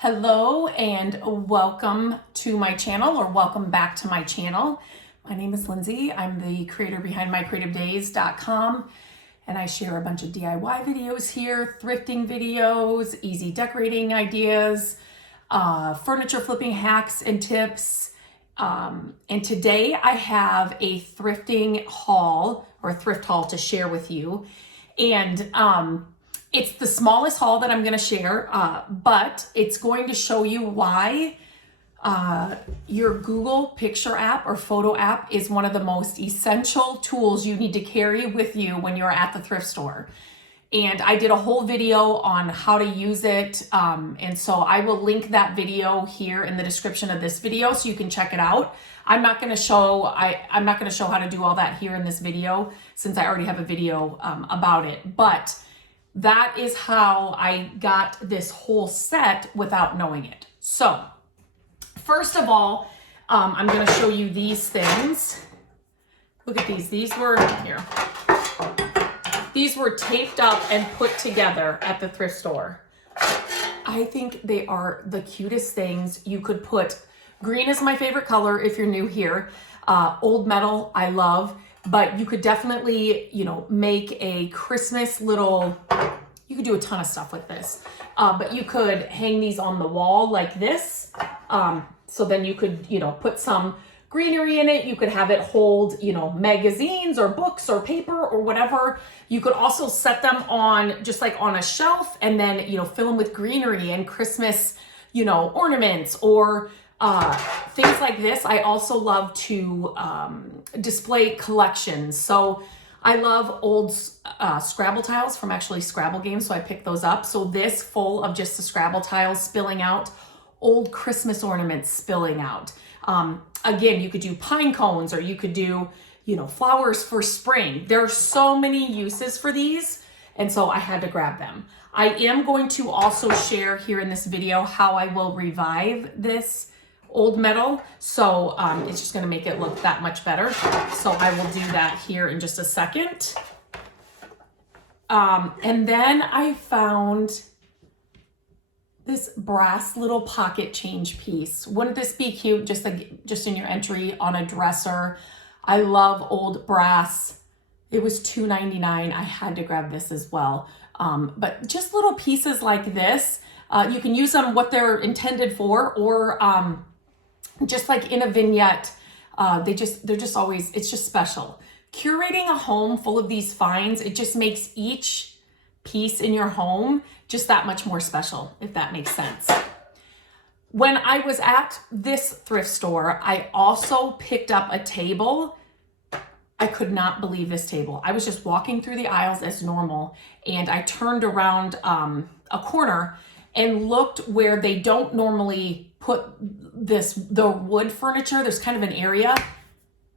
Hello and welcome to my channel, or welcome back to my channel. My name is Lindsay. I'm the creator behind mycreativedays.com, and I share a bunch of DIY videos here, thrifting videos, easy decorating ideas, furniture flipping hacks and tips. And today I have a thrifting haul or thrift haul to share with you. And it's the smallest haul that I'm going to share, but it's going to show you why your Google Picture app or photo app is one of the most essential tools you need to carry with you when you're at the thrift store. And I did a whole video on how to use it. And so I will link that video here in the description of this video so you can check it out. I'm not going to show how to do all that here in this video since I already have a video about it. But that is how I got this whole set without knowing it. So first of all, I'm going to show you these things. Look at these. These were taped up and put together at the thrift store. I think they are the cutest things. You could put, green is my favorite color if you're new here. Old metal, I love. But you could definitely, make a Christmas little, you could do a ton of stuff with this. But you could hang these on the wall like this. So then you could, put some greenery in it. You could have it hold, magazines or books or paper or whatever. You could also set them on just like on a shelf and then, fill them with greenery and Christmas, ornaments or things like this. I also love to display collections. So I love old Scrabble tiles from actually Scrabble games, so I picked those up. So this full of just the Scrabble tiles spilling out, old Christmas ornaments spilling out. Again, you could do pine cones or you could do, flowers for spring. There are so many uses for these, and so I had to grab them. I am going to also share here in this video how I will revive this old metal, so it's just going to make it look that much better. So I will do that here in just a second. And then I found this brass little pocket change piece. Wouldn't this be cute just in your entry on a dresser? I love old brass. It was $2.99. I had to grab this as well. But just little pieces like this, you can use them what they're intended for, or just like in a vignette, they're just always, it's just special. Curating a home full of these finds, it just makes each piece in your home just that much more special, if that makes sense. When I was at this thrift store, I also picked up a table. I could not believe this table. I was just walking through the aisles as normal, and I turned around a corner and looked where they don't normally put the wood furniture. There's kind of an area.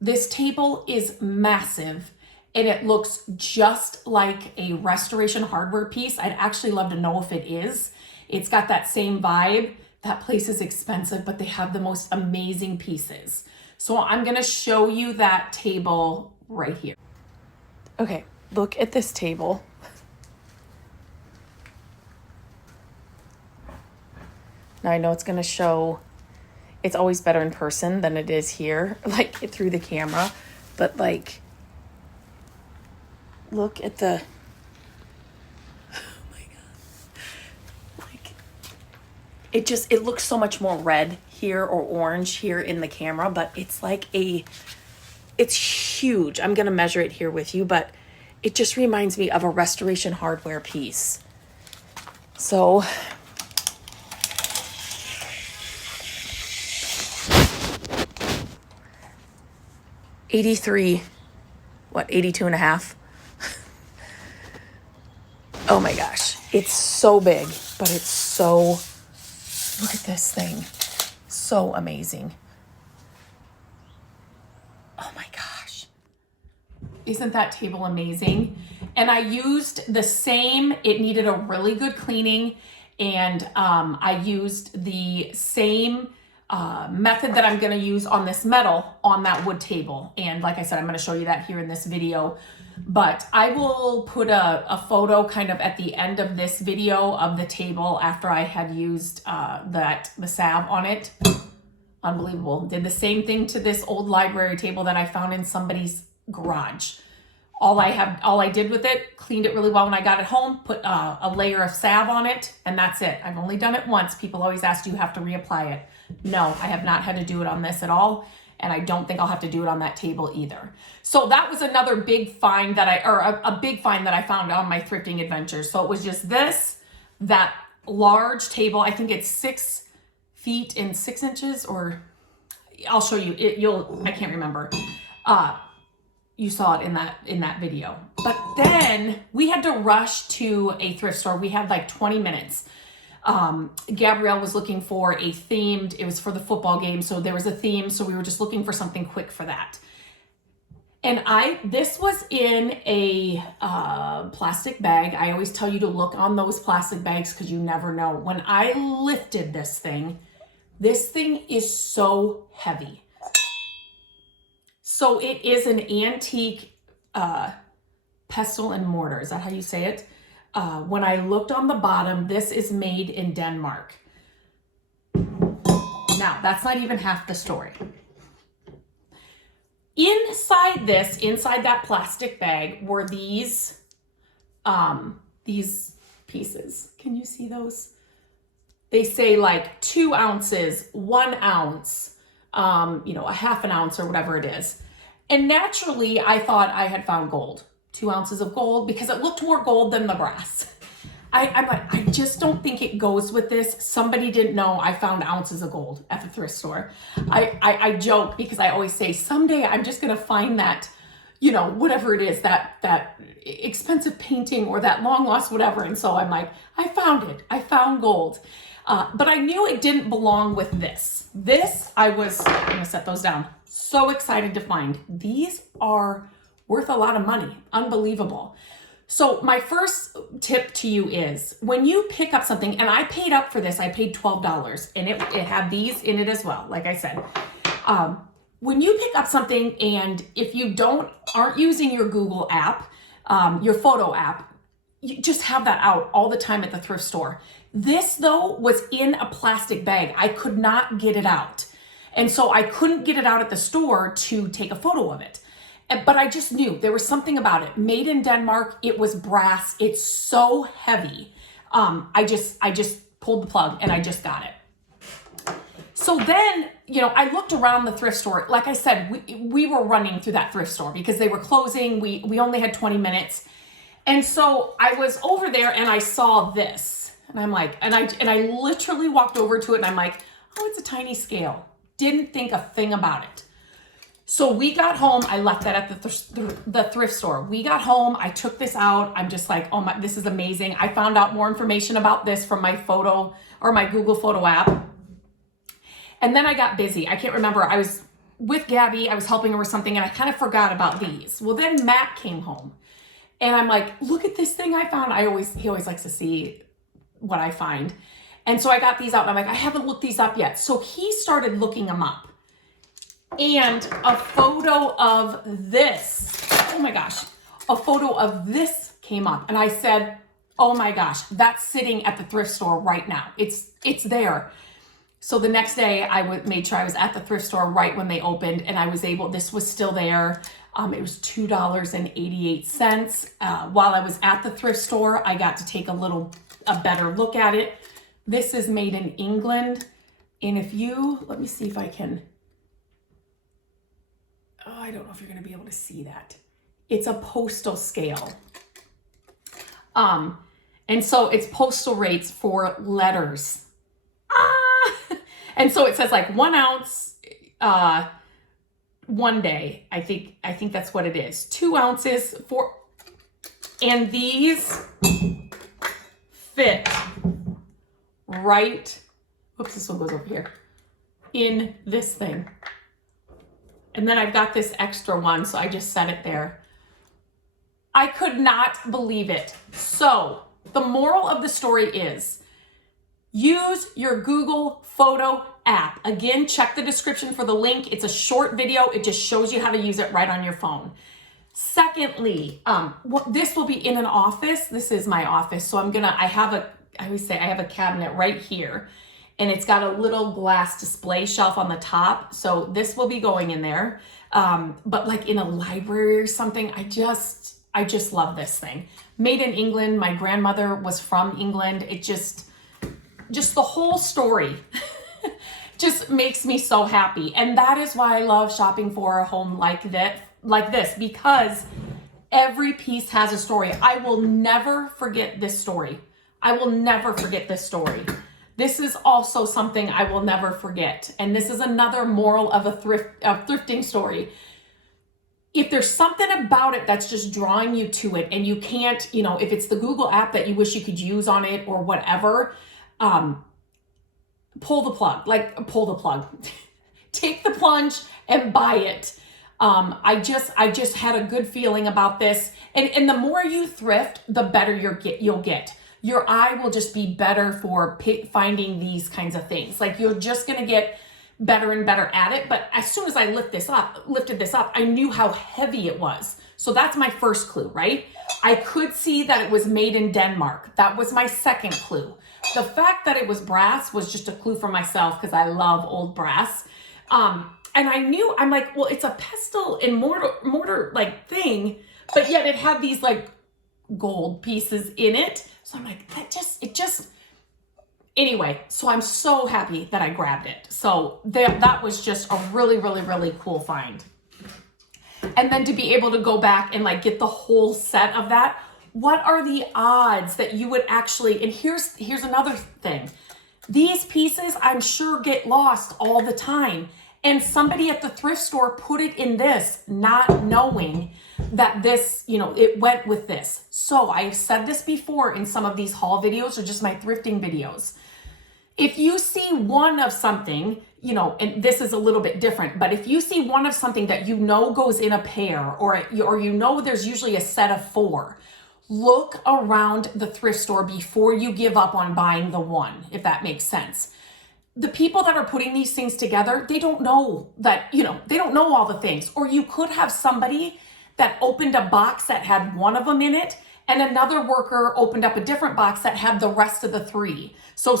This table is massive and it looks just like a Restoration Hardware piece. I'd actually love to know if it is. It's got that same vibe. That place is expensive, but they have the most amazing pieces. So I'm gonna show you that table right here. Okay, look at this table. Now I know it's going to show, it's always better in person than it is here, like through the camera, but like, look at the, oh my God. Like, it looks so much more red here or orange here in the camera, but it's like it's huge. I'm going to measure it here with you, but it just reminds me of a Restoration Hardware piece. So $82 and a half. Oh my gosh. It's so big, but it's so, look at this thing. So amazing. Oh my gosh. Isn't that table amazing? And I used the same, it needed a really good cleaning. And I used the same method that I'm going to use on this metal on that wood table. And like I said, I'm going to show you that here in this video. But I will put a photo kind of at the end of this video of the table after I had used the salve on it. Unbelievable. Did the same thing to this old library table that I found in somebody's garage. All I did with it, cleaned it really well when I got it home, put a layer of salve on it, and that's it. I've only done it once. People always ask, do you have to reapply it? No, I have not had to do it on this at all, and I don't think I'll have to do it on that table either. So that was another big find that a big find that I found on my thrifting adventures. So it was just that large table. I think it's 6 feet and 6 inches, or I'll show you. I can't remember. You saw it in that video. But then we had to rush to a thrift store. We had like 20 minutes. Gabrielle was looking for it was for the football game, so there was a theme, so we were just looking for something quick for that. And this was in a plastic bag. I always tell you to look on those plastic bags because you never know. When I lifted this thing is so heavy. So it is an antique pestle and mortar. Is that how you say it? When I looked on the bottom, this is made in Denmark. Now, that's not even half the story. Inside that plastic bag were these pieces. Can you see those? They say like 2 ounces, 1 ounce, a half an ounce or whatever it is. And naturally, I thought I had found gold, 2 ounces of gold, because it looked more gold than the brass. I'm like, I just don't think it goes with this. Somebody didn't know I found ounces of gold at the thrift store. I joke because I always say someday I'm just going to find that, whatever it is, that expensive painting or that long lost whatever. And so I'm like, I found it. I found gold. But I knew it didn't belong with this. I'm going to set those down. So excited to find. These are worth a lot of money. Unbelievable. So my first tip to you is when you pick up something, and I paid up for this, I paid $12, and it had these in it as well. Like I said, when you pick up something, and if you aren't using your Google app, your photo app, you just have that out all the time at the thrift store. This though was in a plastic bag. I could not get it out. And so I couldn't get it out at the store to take a photo of it. But I just knew there was something about it. Made in Denmark, it was brass. It's so heavy. I just pulled the plug and I just got it. So then, I looked around the thrift store. Like I said, we were running through that thrift store because they were closing. We only had 20 minutes. And so I was over there and I saw this. And I'm like, and I literally walked over to it and I'm like, oh, it's a tiny scale. Didn't think a thing about it. So we got home. I left that at the thrift store. We got home. I took this out. I'm just like, oh my, this is amazing. I found out more information about this from my photo or my Google photo app. And then I got busy. I can't remember. I was with Gabby. I was helping her with something and I kind of forgot about these. Well, then Matt came home and I'm like, look at this thing I found. He always likes to see what I find. And so I got these out and I'm like, I haven't looked these up yet. So he started looking them up. And a photo of this, oh my gosh, a photo of this came up. And I said, oh my gosh, that's sitting at the thrift store right now. It's there. So the next day I made sure I was at the thrift store right when they opened and this was still there. It was $2.88. While I was at the thrift store, I got to take a better look at it. This is made in England. And let me see if I can, I don't know if you're going to be able to see that. It's a postal scale. And so it's postal rates for letters. And so it says like 1 ounce, 1 day. I think that's what it is. 2 ounces and these fit right, oops, this one goes over here, in this thing. And then I've got this extra one, so I just set it there. I could not believe it. So the moral of the story is use your Google photo app. Again, check the description for the link. It's a short video. It just shows you how to use it right on your phone. Secondly, this will be in an office. This is my office. So I always say I have a cabinet right here, and it's got a little glass display shelf on the top. So this will be going in there. But like in a library or something, I just love this thing. Made in England. My grandmother was from England. It just the whole story just makes me so happy. And that is why I love shopping for a home like this, because every piece has a story. I will never forget this story. I will never forget this story. This is also something I will never forget. And this is another moral of a thrifting story. If there's something about it that's just drawing you to it, and you can't, if it's the Google app that you wish you could use on it or whatever, pull the plug. Take the plunge and buy it. I just had a good feeling about this. And the more you thrift, the better you'll get. Your eye will just be better for finding these kinds of things. Like, you're just going to get better and better at it. But as soon as I lifted this up, I knew how heavy it was. So that's my first clue, right? I could see that it was made in Denmark. That was my second clue. The fact that it was brass was just a clue for myself, because I love old brass. And I'm like, well, it's a pestle and mortar like thing, but yet it had these like gold pieces in it. So I'm like, anyway, so I'm so happy that I grabbed it. So that was just a really, really, really cool find. And then to be able to go back and like get the whole set of that, what are the odds that you would actually, and here's another thing. These pieces, I'm sure, get lost all the time. And somebody at the thrift store put it in this, not knowing that this, it went with this. So I've said this before in some of these haul videos or just my thrifting videos. If you see one of something, and this is a little bit different, but if you see one of something that goes in a pair, or there's usually a set of 4, look around the thrift store before you give up on buying the one, if that makes sense. The people that are putting these things together, they don't know that, they don't know all the things. Or you could have somebody that opened a box that had one of them in it, and another worker opened up a different box that had the rest of the 3. So,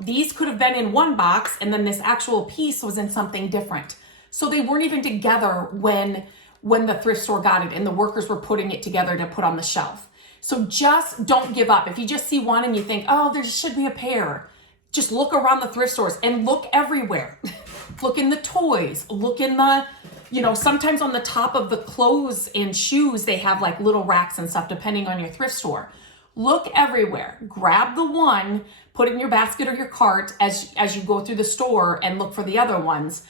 these could have been in one box, and then this actual piece was in something different. So they weren't even together when the thrift store got it and the workers were putting it together to put on the shelf. So just don't give up. If you just see one and you think, oh, there should be a pair, just look around the thrift stores and look everywhere. Look in the toys, look in the, sometimes on the top of the clothes and shoes, they have like little racks and stuff, depending on your thrift store. Look everywhere. Grab the one, put it in your basket or your cart as you go through the store, and look for the other ones.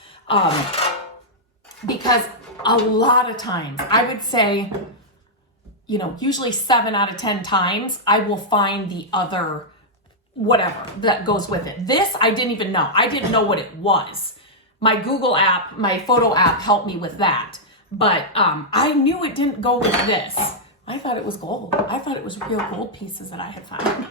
Because a lot of times, I would say, usually 7 out of 10 times, I will find the other whatever that goes with it. This, I didn't even know. I didn't know what it was. My Google app, my photo app helped me with that. But I knew it didn't go with this. I thought it was gold. I thought it was real gold pieces that I had found.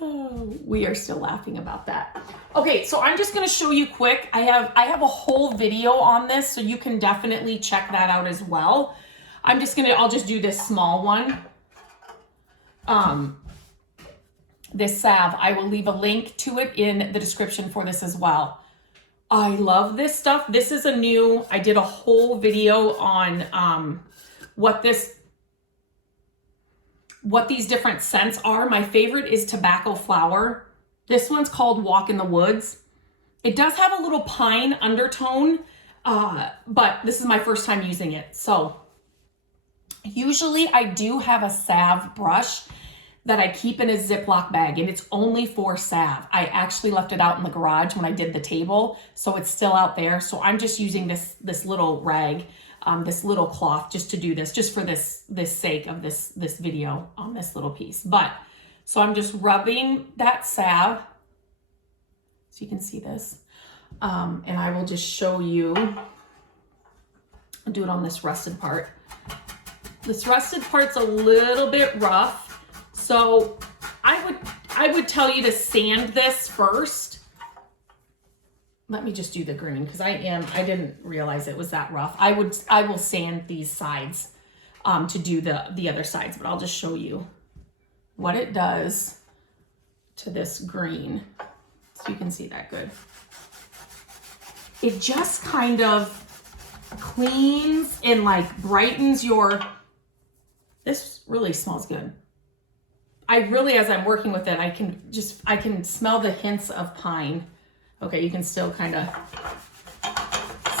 Oh, we are still laughing about that. Okay, so I'm just going to show you quick. I have a whole video on this, so you can definitely check that out as well. I'll just do this small one. This salve, I will leave a link to it in the description for this as well. I love this stuff. This is I did a whole video on what these different scents are. My favorite is tobacco flower. This one's called Walk in the Woods. It does have a little pine undertone, but this is my first time using it. So usually I do have a salve brush that I keep in a Ziploc bag, and it's only for salve. I actually left it out in the garage when I did the table, so it's still out there. So I'm just using this little rag, this little cloth, just to do this, just for this sake of this video on this little piece. But so I'm just rubbing that salve, so you can see this, and I will just show you. I'll do it on this rusted part. This rusted part's a little bit rough. So I would tell you to sand this first, let me just do the green because I didn't realize it was that rough. I will sand these sides to do the other sides, but I'll just show you what it does to this green so you can see that good. It just kind of cleans and like brightens your, this really smells good. I really, as I'm working with it, I can smell the hints of pine. Okay, you can still kind of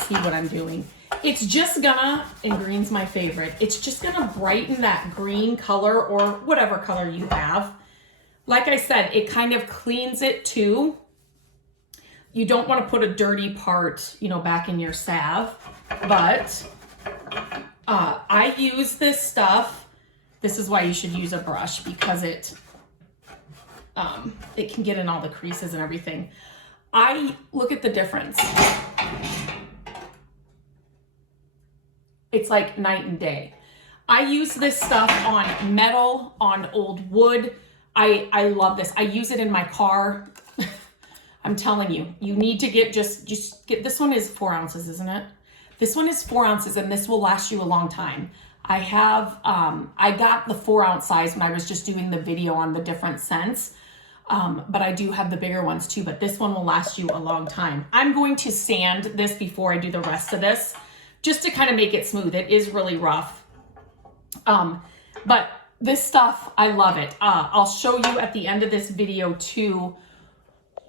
see what I'm doing. It's just gonna, and green's my favorite, it's just gonna brighten that green color or whatever color you have. Like I said, it kind of cleans it too. You don't want to put a dirty part, you know, back in your salve, but I use this stuff. This is why you should use a brush, because it can get in all the creases and everything. I look at the difference. It's like night and day. I use this stuff on metal, on old wood. I love this. I use it in my car. I'm telling you, you need to get just get, this one is 4 ounces, isn't it? This one is 4 ounces and this will last you a long time. I have, I got the 4 ounce size when I was just doing the video on the different scents. But I do have the bigger ones too, but this one will last you a long time. I'm going to sand this before I do the rest of this, just to kind of make it smooth. It is really rough. But this stuff, I love it. I'll show you at the end of this video too,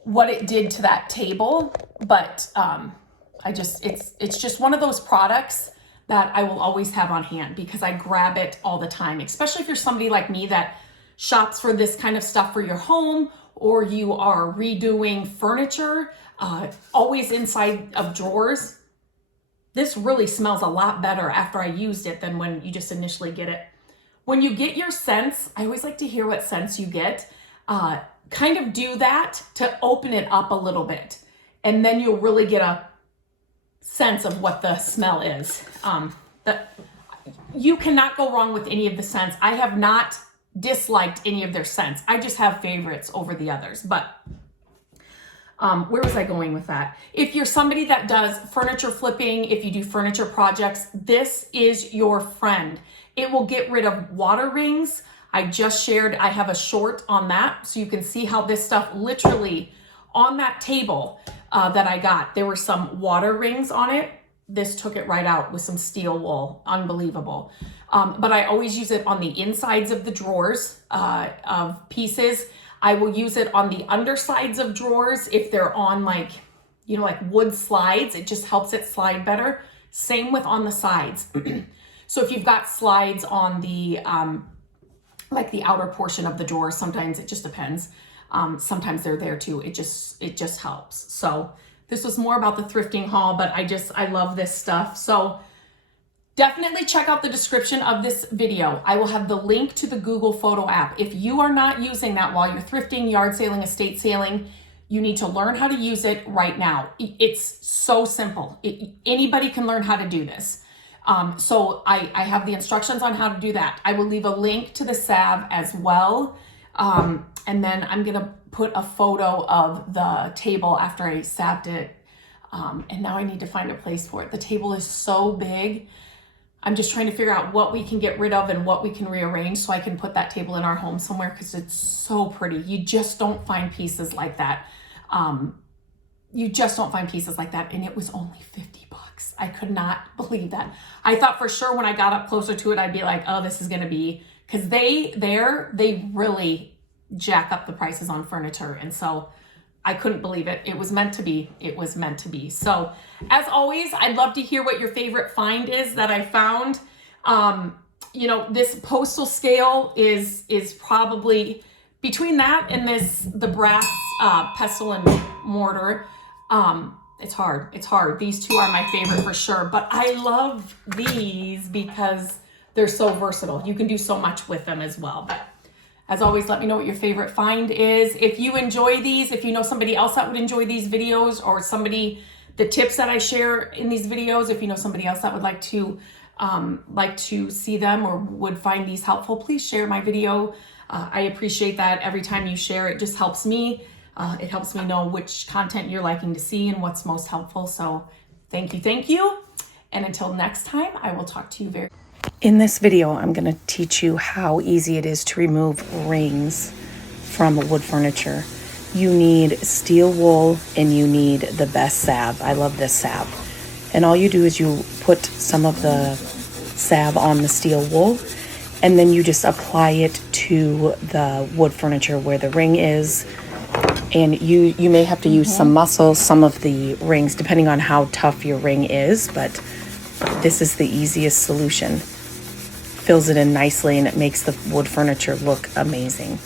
what it did to that table. But it's just one of those products that I will always have on hand because I grab it all the time, especially if you're somebody like me that shops for this kind of stuff for your home, or you are redoing furniture, always inside of drawers. This really smells a lot better after I used it than when you just initially get it. When you get your scents, I always like to hear what scents you get. Kind of do that to open it up a little bit, and then you'll really get a sense of what the smell is. You cannot go wrong with any of the scents. I have not disliked any of their scents. I just have favorites over the others. But where was I going with that? If you're somebody that does furniture flipping, if you do furniture projects, this is your friend. It will get rid of water rings. I just shared, I have a short on that, so you can see how this stuff literally on that table that I got, there were some water rings on it. This took it right out with some steel wool. Unbelievable. But I always use it on the insides of the drawers of pieces. I will use it on the undersides of drawers if they're on like, you know, like wood slides. It just helps it slide better. Same with on the sides. So if you've got slides on the, like the outer portion of the drawer, sometimes it just depends. Sometimes they're there too. It just helps. So this was more about the thrifting haul, but I love this stuff. So definitely check out the description of this video. I will have the link to the Google Photo app. If you are not using that while you're thrifting, yard sailing, estate sailing, you need to learn how to use it right now. It's so simple. Anybody can learn how to do this. So I have the instructions on how to do that. I will leave a link to the salve as well. And then I'm going to put a photo of the table after I salved it. And now I need to find a place for it. The table is so big. I'm just trying to figure out what we can get rid of and what we can rearrange so I can put that table in our home somewhere because it's so pretty. You just don't find pieces like that. You just don't find pieces like that. And it was only $50. I could not believe that. I thought for sure when I got up closer to it, I'd be like, oh, this is going to be, because they really jack up the prices on furniture. And so I couldn't believe it. It was meant to be. It was meant to be. So as always, I'd love to hear what your favorite find is that I found. You know, this postal scale is probably between that and the brass pestle and mortar. It's hard. These two are my favorite for sure, but I love these because they're so versatile. You can do so much with them as well. But as always, let me know what your favorite find is. If you enjoy these, if you know somebody else that would enjoy these videos, or the tips that I share in these videos, if you know somebody else that would like to see them or would find these helpful, please share my video. I appreciate that. Every time you share, it just helps me. It helps me know which content you're liking to see and what's most helpful. So thank you. And until next time, I will talk to you very. In this video, I'm going to teach you how easy it is to remove rings from wood furniture. You need steel wool and you need the best salve. I love this salve. And all you do is you put some of the salve on the steel wool, and then you just apply it to the wood furniture where the ring is. And you may have to use some muscle, some of the rings, depending on how tough your ring is, but this is the easiest solution. Fills it in nicely and it makes the wood furniture look amazing.